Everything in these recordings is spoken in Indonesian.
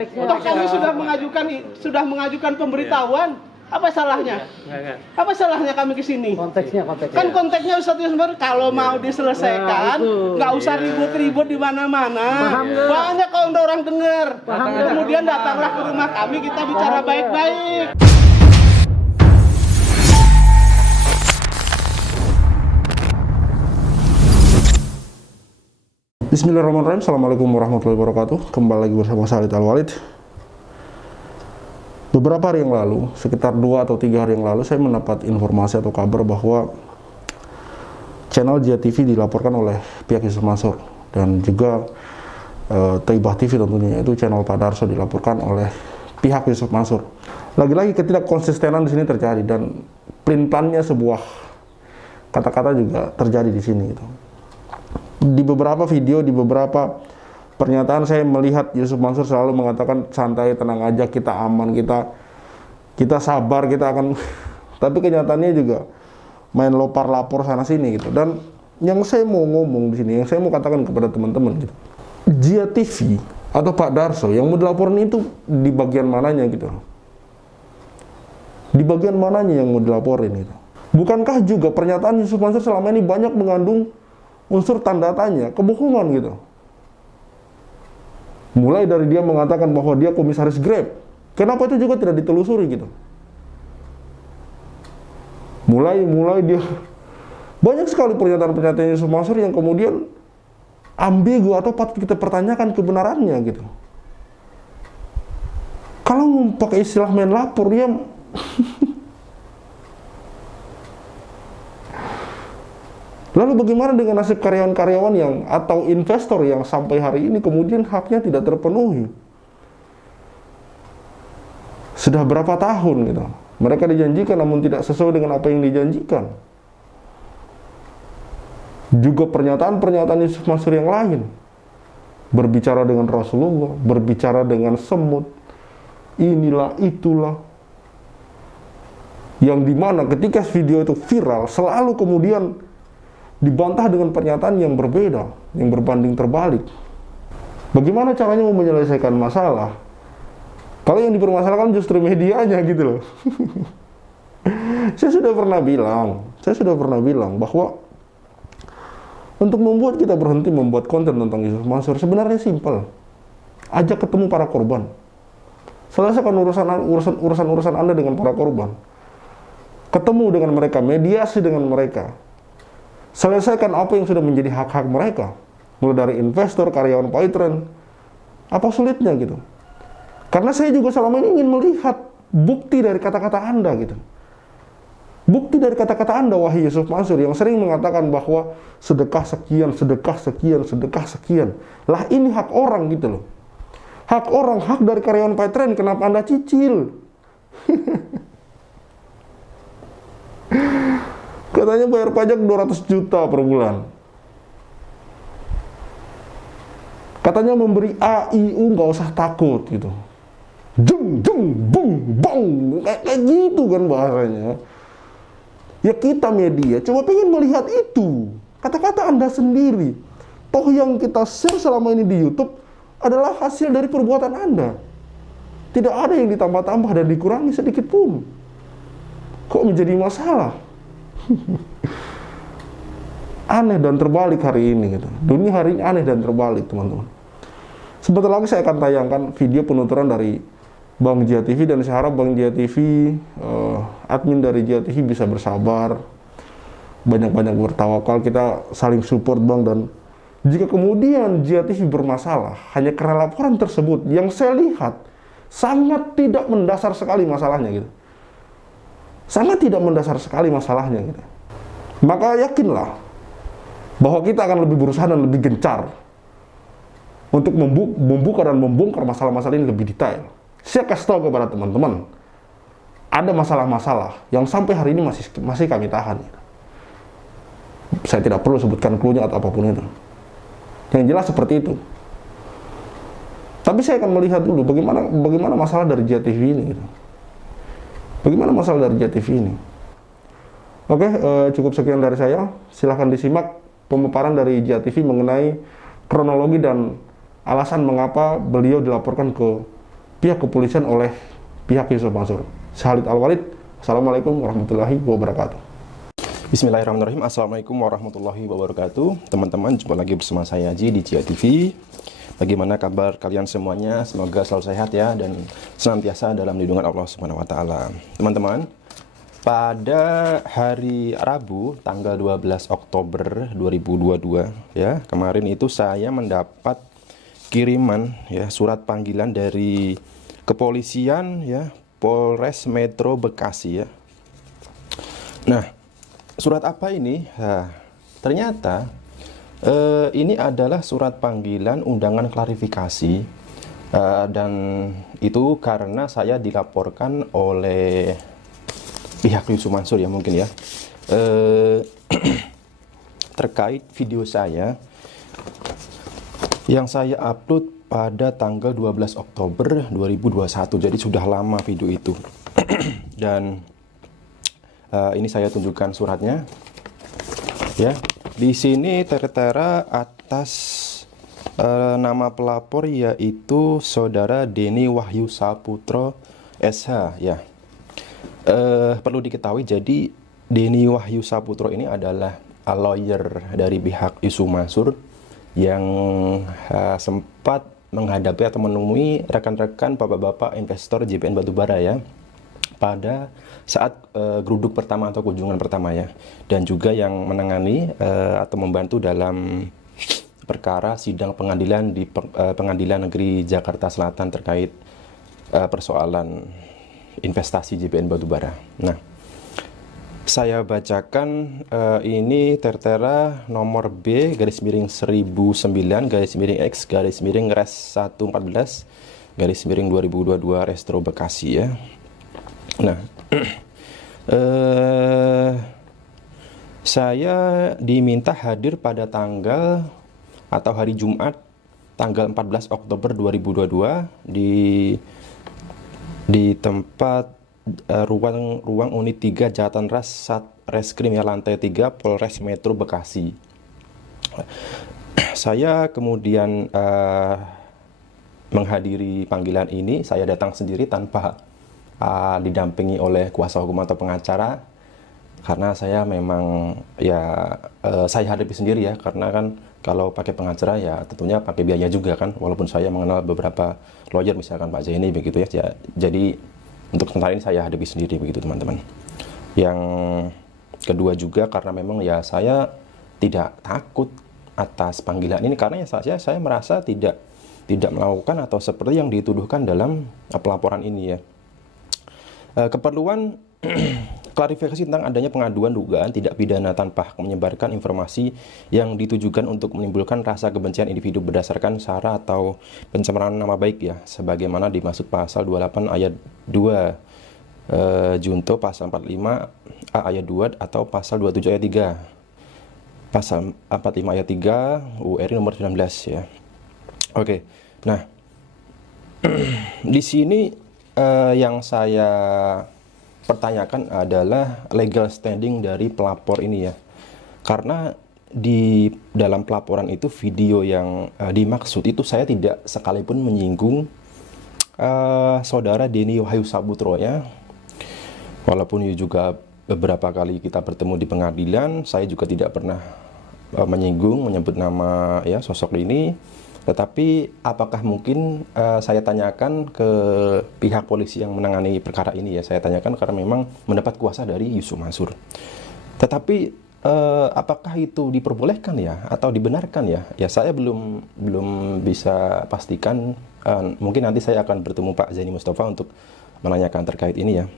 Toh kami sudah mengajukan pemberitahuan. Apa salahnya? Apa salahnya kami ke sini? Konteksnya. Kan konteksnya Ustadz Yusmar kalau mau diselesaikan, nggak usah ribut-ribut di mana-mana. Banyak kalau orang dengar. Kemudian datanglah ke rumah kami, kita bicara baik-baik. Bismillahirrahmanirrahim. Assalamualaikum warahmatullahi wabarakatuh. Kembali lagi bersama saya Khalid Al-Walid. Beberapa hari yang lalu, sekitar 2 atau 3 hari yang lalu, saya mendapat informasi atau kabar bahwa channel Jia TV dilaporkan oleh pihak Yusuf Mansur, dan juga Thaibah TV tentunya, itu channel Pak Darso dilaporkan oleh pihak Yusuf Mansur. Lagi-lagi ketidakkonsistenan di sini terjadi, dan pelin-pelannya sebuah kata-kata juga terjadi di sini gitu. Di beberapa video, di beberapa pernyataan saya melihat Yusuf Mansur selalu mengatakan santai, tenang aja, kita aman, kita sabar, kita akan tapi kenyataannya juga main lopar lapor sana sini gitu. Dan yang saya mau ngomong di sini, yang saya mau katakan kepada teman-teman gitu, Jia TV atau Pak Darso yang mau dilaporin itu di bagian mananya gitu, di bagian mananya yang mau dilaporin gitu. Bukankah juga pernyataan Yusuf Mansur selama ini banyak mengandung unsur tanda tanya, kebohongan gitu. Mulai dari dia mengatakan bahwa dia komisaris Grab, kenapa itu juga tidak ditelusuri gitu. Mulai dia banyak sekali pernyataan-pernyataan Yusuf Mansur yang kemudian ambigu atau patut kita pertanyakan kebenarannya gitu. Kalau mau pakai istilah main lapor, dia lalu bagaimana dengan nasib karyawan-karyawan yang atau investor yang sampai hari ini kemudian haknya tidak terpenuhi? Sudah berapa tahun gitu mereka dijanjikan namun tidak sesuai dengan apa yang dijanjikan. Juga pernyataan-pernyataan Yusuf Mansur yang lain, berbicara dengan Rasulullah, berbicara dengan semut, inilah itulah, yang dimana ketika video itu viral selalu kemudian dibantah dengan pernyataan yang berbeda, yang berbanding terbalik. Bagaimana caranya mau menyelesaikan masalah kalau yang dipermasalahkan justru medianya gitu loh. Saya sudah pernah bilang bahwa untuk membuat kita berhenti membuat konten tentang Yusuf Mansur sebenarnya simpel. Ajak ketemu para korban, selesaikan urusan Anda dengan para korban, ketemu dengan mereka, mediasi dengan mereka, selesaikan apa yang sudah menjadi hak-hak mereka, mulai dari investor, karyawan Paytren. Apa sulitnya gitu? Karena saya juga selama ini ingin melihat bukti dari kata-kata Anda gitu. Bukti dari kata-kata Anda, wahai Yusuf Mansur, yang sering mengatakan bahwa sedekah sekian, sedekah sekian, sedekah sekian. Lah ini hak orang gitu loh. Hak orang, hak dari karyawan Paytren, kenapa Anda cicil? Katanya bayar pajak 200 juta per bulan. Katanya memberi AIU nggak usah takut gitu. Jeng, bung, bong. Kayak gitu kan bahasanya. Ya kita media coba pengen melihat itu. Kata-kata Anda sendiri. Toh yang kita share selama ini di YouTube adalah hasil dari perbuatan Anda. Tidak ada yang ditambah-tambah dan dikurangi sedikit pun. Kok menjadi masalah? Aneh dan terbalik hari ini gitu. Dunia hari ini aneh dan terbalik, teman-teman. Sebentar lagi saya akan tayangkan video penuturan dari Bang Jia TV, dan saya harap Bang Jia TV, admin dari Jia TV bisa bersabar, banyak-banyak bertawakal, kita saling support Bang. Dan jika kemudian Jia TV bermasalah hanya karena laporan tersebut yang saya lihat sangat tidak mendasar sekali masalahnya gitu, sangat tidak mendasar sekali masalahnya gitu, maka yakinlah bahwa kita akan lebih berusaha dan lebih gencar untuk membuka dan membongkar masalah-masalah ini lebih detail. Saya kasih tahu kepada teman-teman, ada masalah-masalah yang sampai hari ini masih kami tahan gitu. Saya tidak perlu sebutkan clue-nya atau apapun itu, yang jelas seperti itu. Tapi saya akan melihat dulu bagaimana masalah dari Jia TV ini gitu. Bagaimana masalah dari Jia TV ini? Oke, cukup sekian dari saya. Silahkan disimak pemaparan dari Jia TV mengenai kronologi dan alasan mengapa beliau dilaporkan ke pihak kepolisian oleh pihak Yusuf Mansur. Khalid Al-Walid, Assalamualaikum warahmatullahi wabarakatuh. Bismillahirrahmanirrahim. Assalamualaikum warahmatullahi wabarakatuh. Teman-teman, jumpa lagi bersama saya Haji di Jia TV. Bagaimana kabar kalian semuanya? Semoga selalu sehat ya dan senantiasa dalam lindungan Allah Subhanahu wa taala. Teman-teman, pada hari Rabu tanggal 12 Oktober 2022 ya, kemarin itu saya mendapat kiriman ya surat panggilan dari kepolisian ya, Polres Metro Bekasi ya. Nah, surat apa ini? Nah, ternyata ini adalah surat panggilan undangan klarifikasi dan itu karena saya dilaporkan oleh pihak Yusuf Mansur ya mungkin ya terkait video saya yang saya upload pada tanggal 12 Oktober 2021. Jadi sudah lama video itu. Dan ini saya tunjukkan suratnya ya. Di sini tertera atas nama pelapor yaitu Saudara Denny Wahyu Saputro SH ya. Perlu diketahui, jadi Denny Wahyu Saputro ini adalah lawyer dari pihak Yusuf Mansur yang sempat menghadapi atau menemui rekan-rekan bapak-bapak investor JPN Batubara ya pada saat geruduk pertama atau kunjungan pertama ya, dan juga yang menangani atau membantu dalam perkara sidang pengadilan di Pengadilan Negeri Jakarta Selatan terkait persoalan investasi JPN Batubara. Nah, saya bacakan ini tertera nomor B garis miring 1009 garis miring X garis miring res 114 garis miring 2022 Restro Bekasi ya. Nah, saya diminta hadir pada tanggal atau hari Jumat tanggal 14 Oktober 2022 di tempat ruang unit 3 Jatan Ras Satreskrim ya, lantai 3 Polres Metro Bekasi. Saya kemudian menghadiri panggilan ini. Saya datang sendiri tanpa didampingi oleh kuasa hukum atau pengacara, karena saya memang ya saya hadapi sendiri ya, karena kan kalau pakai pengacara ya tentunya pakai biaya juga kan, walaupun saya mengenal beberapa lawyer misalkan Pak Zaini begitu ya. Jadi untuk sementara ini saya hadapi sendiri begitu teman-teman. Yang kedua juga karena memang ya saya tidak takut atas panggilan ini, karena ya saya merasa tidak melakukan atau seperti yang dituduhkan dalam pelaporan ini ya. Keperluan klarifikasi tentang adanya pengaduan dugaan tidak pidana tanpa menyebarkan informasi yang ditujukan untuk menimbulkan rasa kebencian individu berdasarkan sara atau pencemaran nama baik ya, sebagaimana dimaksud pasal 28 ayat 2 junto, pasal 45 ayat 2 atau pasal 27 ayat 3, pasal 45 ayat 3 URI nomor 19 ya. Oke. Nah, di sini yang saya pertanyakan adalah legal standing dari pelapor ini ya, karena di dalam pelaporan itu video yang dimaksud itu saya tidak sekalipun menyinggung Saudara Denny Wahyu Saputro ya, walaupun juga beberapa kali kita bertemu di pengadilan, saya juga tidak pernah menyebut nama ya sosok ini. Tetapi apakah mungkin saya tanyakan ke pihak polisi yang menangani perkara ini ya, saya tanyakan karena memang mendapat kuasa dari Yusuf Mansur. Tetapi apakah itu diperbolehkan ya atau dibenarkan ya? Ya saya belum bisa pastikan. Mungkin nanti saya akan bertemu Pak Zaini Mustafa untuk menanyakan terkait ini ya.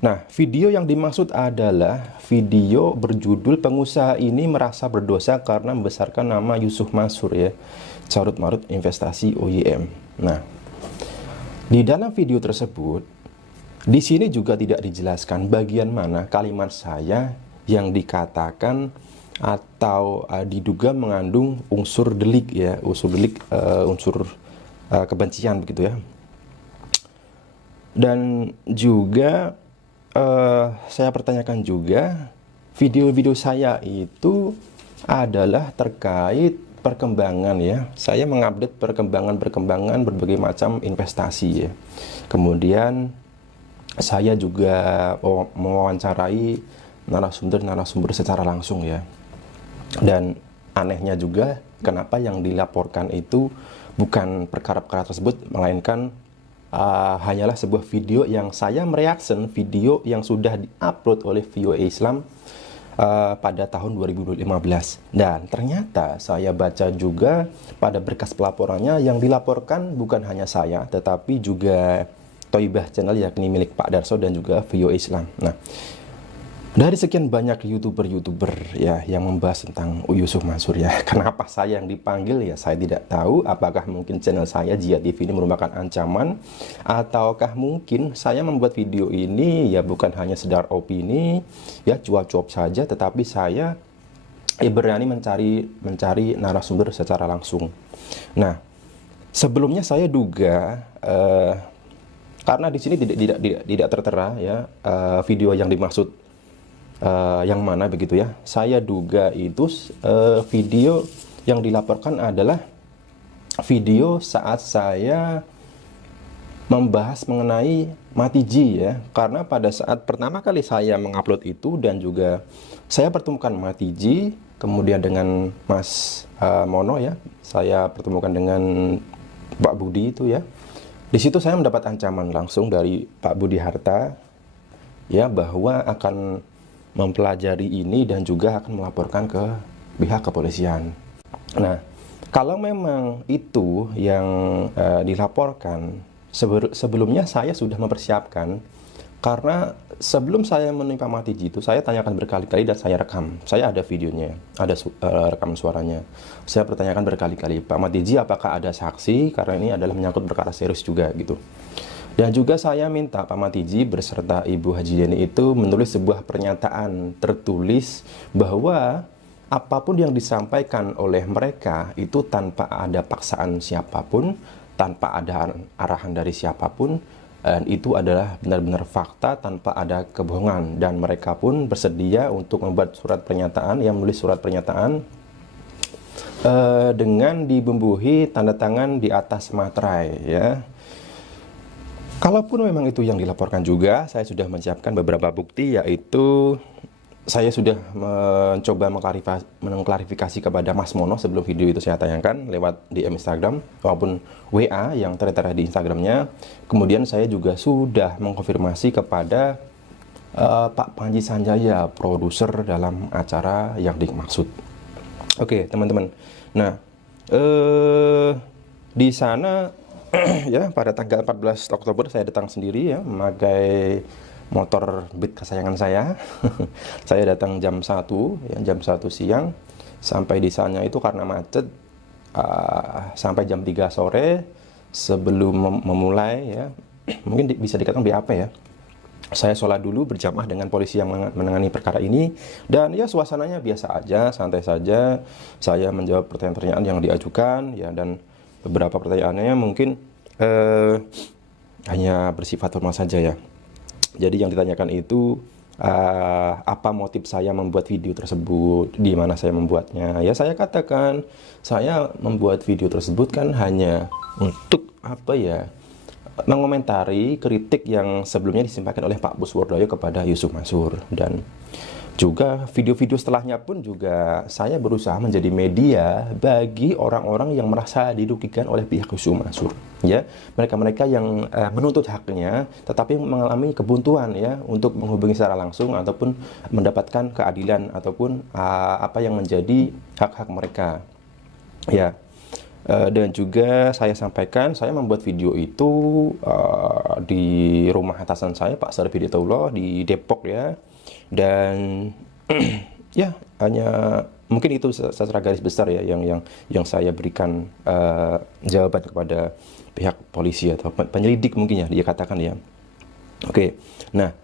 Nah, video yang dimaksud adalah video berjudul "Pengusaha ini merasa berdosa karena membesarkan nama Yusuf Mansur" ya, carut marut investasi OYM. Nah, di dalam video tersebut, di sini juga tidak dijelaskan bagian mana kalimat saya yang dikatakan atau diduga mengandung unsur delik ya, unsur kebencian begitu ya. Dan juga saya pertanyakan juga video-video saya itu adalah terkait perkembangan ya. Saya mengupdate perkembangan berbagai macam investasi ya. Kemudian saya juga mewawancarai narasumber secara langsung ya. Dan anehnya juga kenapa yang dilaporkan itu bukan perkara-perkara tersebut, melainkan hanyalah sebuah video yang saya mereaction video yang sudah diupload oleh VOA Islam pada tahun 2015. Dan ternyata saya baca juga pada berkas pelaporannya yang dilaporkan bukan hanya saya, tetapi juga Thoibah Channel, yakni milik Pak Darso dan juga VOA Islam. Nah, dari sekian banyak YouTuber ya yang membahas tentang Yusuf Mansur ya, kenapa saya yang dipanggil ya saya tidak tahu. Apakah mungkin channel saya Jia TV ini merupakan ancaman, ataukah mungkin saya membuat video ini ya bukan hanya sekedar opini ya, cuap-cuap saja, tetapi saya berani mencari narasumber secara langsung. Nah, sebelumnya saya duga karena di sini tidak tertera ya video yang dimaksud yang mana begitu ya. Saya duga itu video yang dilaporkan adalah video saat saya membahas mengenai Matiji ya. Karena pada saat pertama kali saya mengupload itu dan juga saya pertemukan Matiji, kemudian dengan Mas Mono ya, saya pertemukan dengan Pak Budi itu ya. Di situ saya mendapat ancaman langsung dari Pak Budi Harta ya, bahwa akan mempelajari ini dan juga akan melaporkan ke pihak kepolisian. Nah, kalau memang itu yang dilaporkan, sebelumnya saya sudah mempersiapkan, karena sebelum saya menimpa Matiji itu saya tanyakan berkali-kali dan saya rekam. Saya ada videonya, ada rekaman suaranya. Saya pertanyakan berkali-kali, Pak Matiji apakah ada saksi, karena ini adalah menyangkut perkara serius juga gitu. Dan juga saya minta Pak Matiji beserta Ibu Haji Yeni itu menulis sebuah pernyataan tertulis bahwa apapun yang disampaikan oleh mereka itu tanpa ada paksaan siapapun, tanpa ada arahan dari siapapun, dan itu adalah benar-benar fakta tanpa ada kebohongan. Dan mereka pun bersedia untuk membuat surat pernyataan, yang menulis surat pernyataan dengan dibumbuhi tanda tangan di atas materai ya. Kalaupun memang itu yang dilaporkan juga, saya sudah menyiapkan beberapa bukti, yaitu saya sudah mencoba mengklarifikasi kepada Mas Mono sebelum video itu saya tayangkan lewat DM Instagram maupun WA yang tertera di Instagramnya. Kemudian saya juga sudah mengkonfirmasi kepada Pak Panji Sanjaya, produser dalam acara yang dimaksud. Oke, teman-teman. Nah, di sana ya pada tanggal 14 Oktober saya datang sendiri ya, memakai motor Beat kesayangan saya. Saya datang jam 1 ya, jam 1 siang. Sampai di sana itu karena macet sampai jam 3 sore sebelum memulai ya. Mungkin bisa dikatakan BAP ya. Saya sholat dulu berjamaah dengan polisi yang menangani perkara ini, dan ya suasananya biasa aja, santai saja. Saya menjawab pertanyaan-pertanyaan yang diajukan ya, dan beberapa pertanyaannya mungkin hanya bersifat formal saja ya. Jadi yang ditanyakan itu apa motif saya membuat video tersebut, di mana saya membuatnya. Ya saya katakan saya membuat video tersebut kan hanya untuk apa ya, mengomentari kritik yang sebelumnya disampaikan oleh Pak Buswardoyo kepada Yusuf Mansur. Dan juga video-video setelahnya pun juga saya berusaha menjadi media bagi orang-orang yang merasa dirugikan oleh pihak Yusuf Mansur ya, mereka-mereka yang menuntut haknya tetapi mengalami kebuntuan ya untuk menghubungi secara langsung ataupun mendapatkan keadilan ataupun apa yang menjadi hak-hak mereka ya. Dan juga saya sampaikan saya membuat video itu di rumah atasan saya Pak Sarif Hidayatullah di Depok ya. Dan ya hanya mungkin itu secara garis besar ya yang saya berikan jawaban kepada pihak polisi atau penyelidik mungkin ya dia katakan ya. Oke. Nah,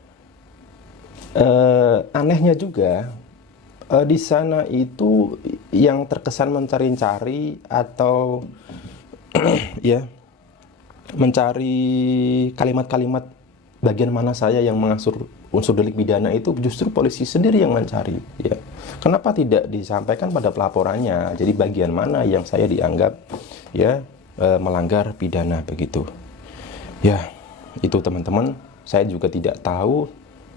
anehnya juga di sana itu yang terkesan mencari-cari atau ya mencari kalimat-kalimat bagian mana saya yang mengatur unsur delik pidana itu justru polisi sendiri yang mencari, ya. Kenapa tidak disampaikan pada pelaporannya? Jadi bagian mana yang saya dianggap ya melanggar pidana begitu. Ya, itu teman-teman, saya juga tidak tahu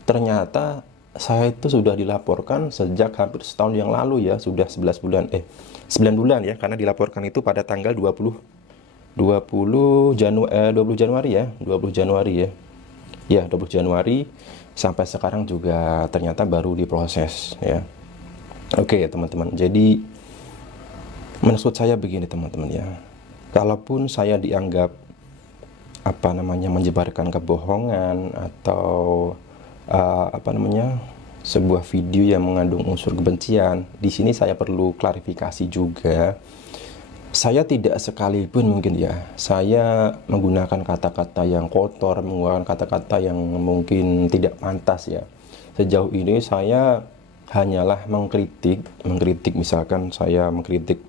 ternyata saya itu sudah dilaporkan sejak hampir setahun yang lalu ya, sudah 9 bulan ya, karena dilaporkan itu pada tanggal 20 Januari ya, 20 Januari ya. Ya, 20 Januari sampai sekarang juga ternyata baru diproses ya. Oke, teman-teman. Jadi maksud saya begini, teman-teman ya. Kalaupun saya dianggap menyebarkan kebohongan atau sebuah video yang mengandung unsur kebencian, di sini saya perlu klarifikasi juga. Saya tidak sekalipun mungkin ya, saya menggunakan kata-kata yang kotor, menggunakan kata-kata yang mungkin tidak pantas ya. Sejauh ini saya hanyalah mengkritik misalkan saya mengkritik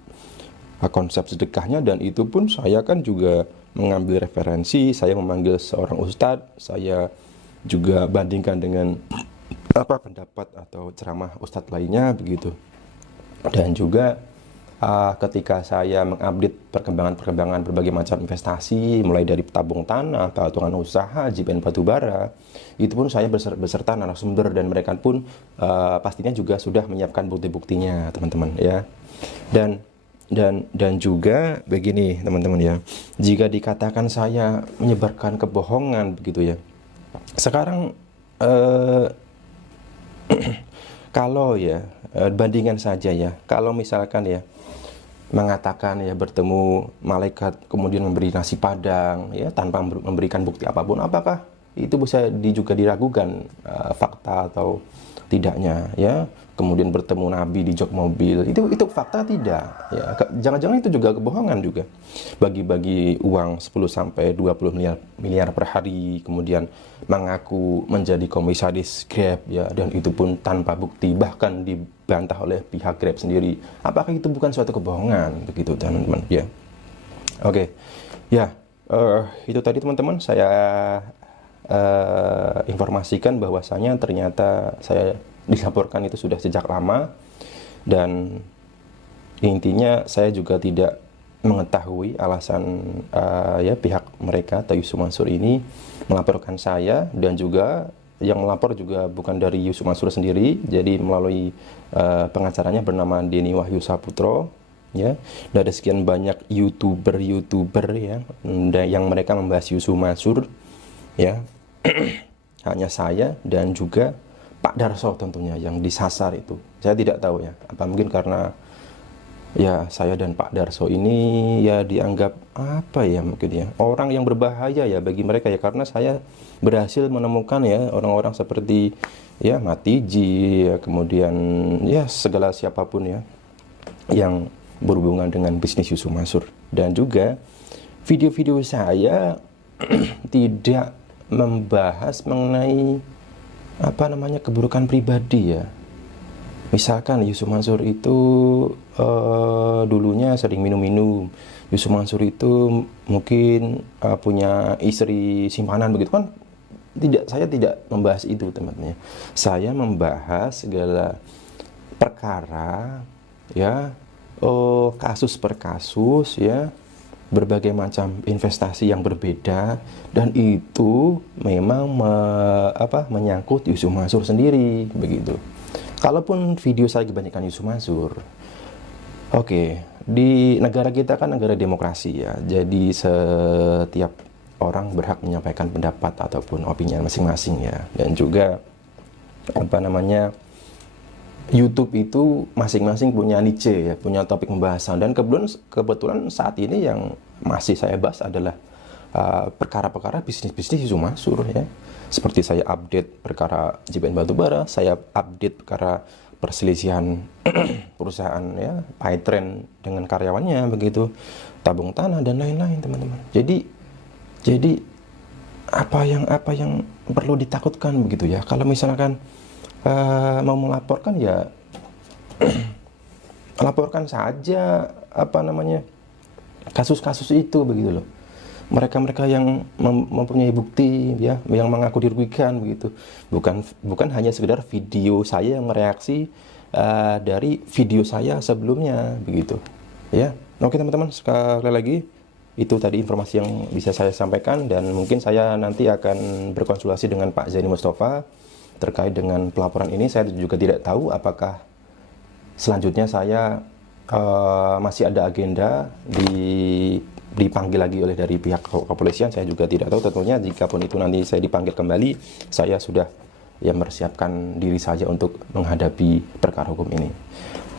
konsep sedekahnya, dan itu pun saya kan juga mengambil referensi, saya memanggil seorang ustadz, saya juga bandingkan dengan pendapat atau ceramah ustadz lainnya begitu. Dan juga ketika saya mengupdate perkembangan berbagai macam investasi, mulai dari tabung tanah, patungan usaha, JPN batubara, itu pun saya beserta narasumber, dan mereka pun pastinya juga sudah menyiapkan bukti-buktinya, teman-teman ya. Dan juga begini, teman-teman ya, jika dikatakan saya menyebarkan kebohongan begitu ya, sekarang kalau ya bandingan saja ya, kalau misalkan ya mengatakan ya bertemu malaikat kemudian memberi nasi padang ya tanpa memberikan bukti apapun, apakah itu bisa juga diragukan fakta atau tidaknya ya? Kemudian bertemu nabi di jok mobil, itu fakta tidak ya? Jangan-jangan itu juga kebohongan juga. Bagi-bagi uang 10 sampai 20 miliar per hari, kemudian mengaku menjadi komisaris Grab ya, dan itu pun tanpa bukti, bahkan dibantah oleh pihak Grab sendiri. Apakah itu bukan suatu kebohongan begitu, teman-teman ya? Oke. Ya, itu tadi teman-teman saya informasikan bahwasanya ternyata saya dilaporkan itu sudah sejak lama, dan intinya saya juga tidak mengetahui alasan ya pihak mereka atau Yusuf Mansur ini melaporkan saya, dan juga yang melapor juga bukan dari Yusuf Mansur sendiri, jadi melalui pengacaranya bernama Denny Wahyu Saputro ya. Dan ada sekian banyak youtuber ya yang mereka membahas Yusuf Mansur ya. Hanya saya dan juga Pak Darso tentunya yang disasar itu. Saya tidak tahu ya, apa mungkin karena ya saya dan Pak Darso ini ya dianggap mungkin ya orang yang berbahaya ya bagi mereka ya, karena saya berhasil menemukan ya orang-orang seperti ya Matiji ya, kemudian ya segala siapapun ya yang berhubungan dengan bisnis Yusuf Mansur. Dan juga video-video saya tidak membahas mengenai keburukan pribadi ya. Misalkan Yusuf Mansur itu dulunya sering minum-minum, Yusuf Mansur itu mungkin punya istri simpanan begitu kan. Saya tidak membahas itu, teman-teman. Saya membahas segala perkara ya, kasus per kasus ya, berbagai macam investasi yang berbeda, dan itu memang menyangkut Yusuf Mansur sendiri begitu. Kalaupun video saya kebanyakan Yusuf Mansur, oke, di negara kita kan negara demokrasi ya, jadi setiap orang berhak menyampaikan pendapat ataupun opini masing-masing ya. Dan juga YouTube itu masing-masing punya niche ya, punya topik pembahasan, dan kebetulan saat ini yang masih saya bahas adalah perkara-perkara bisnis Yusuf Mansur ya. Seperti saya update perkara JPN batubara, saya update perkara perselisihan perusahaan ya, Paytrend dengan karyawannya begitu, tabung tanah dan lain-lain, teman-teman. Jadi apa yang perlu ditakutkan begitu ya? Kalau misalkan mau melaporkan ya laporkan saja kasus-kasus itu begitu loh. mereka-mereka yang mempunyai bukti ya, yang mengaku dirugikan begitu. Bukan hanya sekedar video saya yang mereaksi dari video saya sebelumnya begitu. Ya. Oke teman-teman, sekali lagi itu tadi informasi yang bisa saya sampaikan, dan mungkin saya nanti akan berkonsultasi dengan Pak Zaini Mustafa terkait dengan pelaporan ini. Saya juga tidak tahu apakah selanjutnya saya masih ada agenda dipanggil lagi oleh dari pihak kepolisian. Saya juga tidak tahu. Tentunya jikapun itu nanti saya dipanggil kembali, saya sudah ya mempersiapkan diri saja untuk menghadapi perkara hukum ini.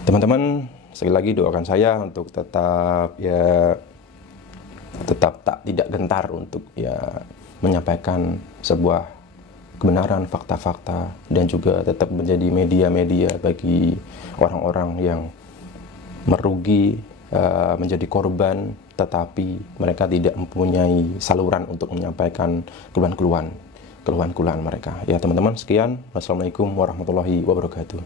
Teman-teman, sekali lagi doakan saya untuk tetap tidak gentar untuk ya menyampaikan sebuah kebenaran, fakta-fakta, dan juga tetap menjadi media-media bagi orang-orang yang merugi, menjadi korban, tetapi mereka tidak mempunyai saluran untuk menyampaikan keluhan-keluhan mereka. Ya teman-teman, sekian. Wassalamualaikum warahmatullahi wabarakatuh.